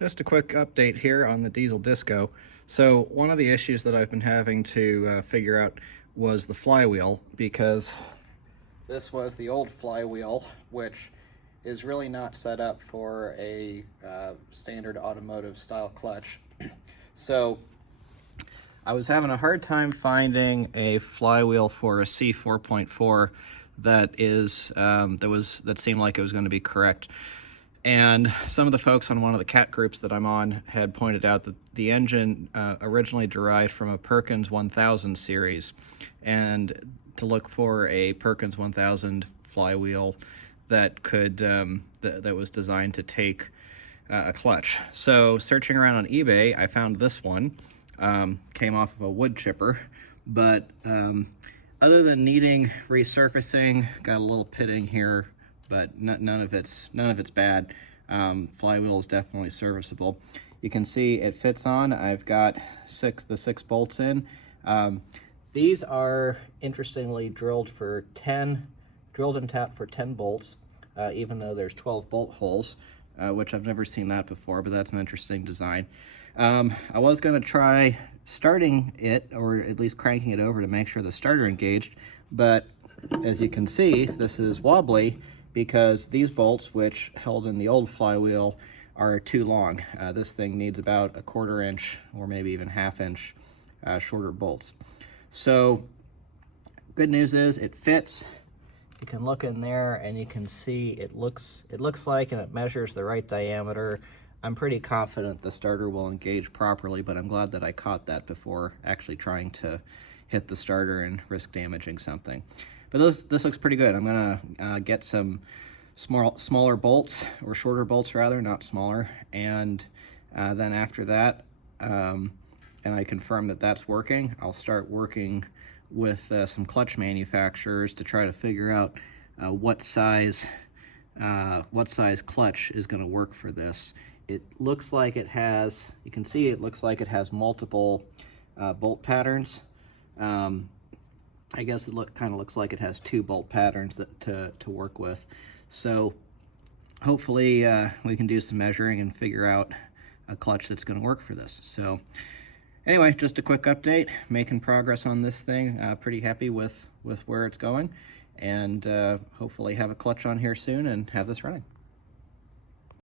Just a quick update here on the diesel disco. So one of the issues that I've been having to figure out was the flywheel, because this was the old flywheel, which is really not set up for a standard automotive style clutch. So I was having a hard time finding a flywheel for a C4.4 that seemed like it was going to be correct. And some of the folks on one of the cat groups that I'm on had pointed out that the engine originally derived from a Perkins 1000 series, and to look for a Perkins 1000 flywheel that could that was designed to take a clutch. So searching around on eBay, I found this one. Came off of a wood chipper, but other than needing resurfacing, got a little pitting here, but none of it's bad. Flywheel is definitely serviceable. You can see it fits on. I've got the six bolts in. These are interestingly drilled and tapped for 10 bolts, even though there's 12 bolt holes, which I've never seen that before, but that's an interesting design. I was going to try starting it, or at least cranking it over to make sure the starter engaged, but as you can see, this is wobbly because these bolts, which held in the old flywheel, are too long. This thing needs about a 1/4 inch or maybe even 1/2 inch shorter bolts. So good news is it fits. You can look in there and you can see it looks like, and it measures the right diameter. I'm pretty confident the starter will engage properly, but I'm glad that I caught that before actually trying to hit the starter and risk damaging something. But this looks pretty good. I'm gonna get some smaller bolts, or shorter bolts rather, not smaller. And then after that, and I confirm that that's working, I'll start working with some clutch manufacturers to try to figure out what size clutch is gonna work for this. It looks like it has, you can see it looks like it has multiple bolt patterns. I guess it kind of looks like it has 2 bolt patterns to work with. So hopefully we can do some measuring and figure out a clutch that's going to work for this. So anyway, just a quick update, making progress on this thing. Pretty happy with where it's going, and hopefully have a clutch on here soon and have this running.